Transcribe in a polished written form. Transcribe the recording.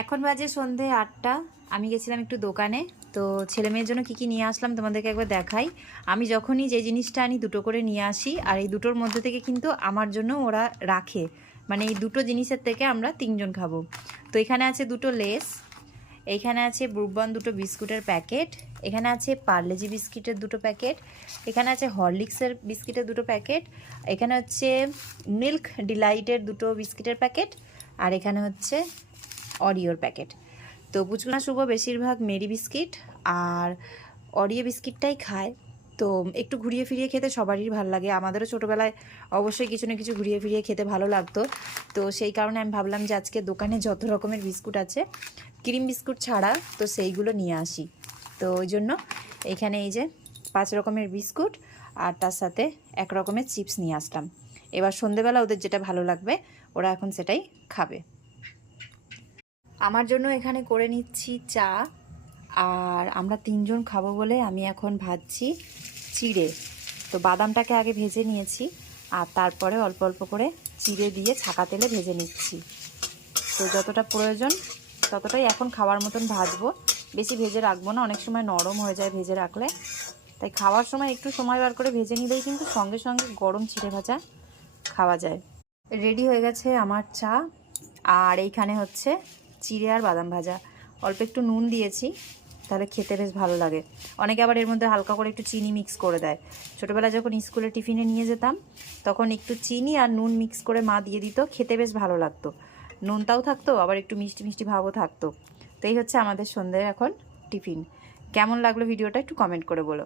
এখন বাজে সন্ধে 8টা। আমি গেছিলাম একটু দোকানে, তো ছেলে মেয়ের জন্য কী কী নিয়ে আসলাম তোমাদেরকে একবার দেখাই। আমি যখনই যে জিনিসটা আনি দুটো করে নিয়ে আসি, আর এই দুটোর মধ্যে থেকে কিন্তু আমার জন্য ওরা রাখে, মানে এই দুটো জিনিসের থেকে আমরা 3জন খাবো। তো এখানে আছে দুটো লেস, এইখানে আছে বুরবন দুটো বিস্কুটের প্যাকেট, এখানে আছে পার্লেজি বিস্কিটের দুটো প্যাকেট, এখানে আছে হরলিক্সের বিস্কিটের দুটো প্যাকেট, এখানে হচ্ছে মিল্ক ডিলাইটের দুটো বিস্কিটের প্যাকেট, আর এখানে হচ্ছে অরিওর প্যাকেট। তো পুচকুনা শুভ বেশিরভাগ মেরি বিস্কিট আর অরিও বিস্কিটটাই খায়। তো একটু ঘুরিয়ে ফিরিয়ে খেতে সবারই ভালো লাগে, আমাদেরও ছোটোবেলায় অবশ্যই কিছু না কিছু ঘুরিয়ে ফিরিয়ে খেতে ভালো লাগতো। তো সেই কারণে আমি ভাবলাম যে আজকে দোকানে যত রকমের বিস্কুট আছে ক্রিম বিস্কুট ছাড়া, তো সেইগুলো নিয়ে আসি। তো ওই জন্য এইখানে এই যে 5 রকমের বিস্কুট আর তার সাথে 1 রকমের চিপস নিয়ে আসলাম। এবার সন্ধেবেলা ওদের যেটা ভালো লাগবে ওরা এখন সেটাই খাবে। আমার জন্য এখানে করে নিচ্ছি চা, আর আমরা 3জন খাবো বলে আমি এখন ভাজছি চিড়ে। তো বাদামটাকে আগে ভেজে নিয়েছি আর তারপরে অল্প অল্প করে চিড়ে দিয়ে ছাকা তেলে ভেজে নিচ্ছি। তো যতটা প্রয়োজন ততটাই এখন খাওয়ার মতন ভাজবো, বেশি ভেজে রাখবো না, অনেক সময় নরম হয়ে যায় ভেজে রাখলে। তাই খাওয়ার সময় একটু সময় বার করে ভেজে নিলেই কিন্তু সঙ্গে সঙ্গে গরম চিড়ে ভাজা খাওয়া যায়। রেডি হয়ে গেছে আমার চা, আর এইখানে হচ্ছে চিড়ে আর বাদাম ভাজা। অল্প একটু নুন দিয়েছি, তাহলে খেতে বেশ ভালো লাগে। অনেকে আবার এর মধ্যে হালকা করে একটু চিনি মিক্স করে দেয়। ছোটোবেলায় যখন স্কুলে টিফিনে নিয়ে যেতাম তখন একটু চিনি আর নুন মিক্স করে মা দিয়ে দিত, খেতে বেশ ভালো লাগতো। নুনটাও থাকতো, আবার একটু মিষ্টি মিষ্টি ভাবও থাকতো। তো এই হচ্ছে আমাদের সন্ধ্যের এখন টিফিন। কেমন লাগলো ভিডিওটা একটু কমেন্ট করে বলো।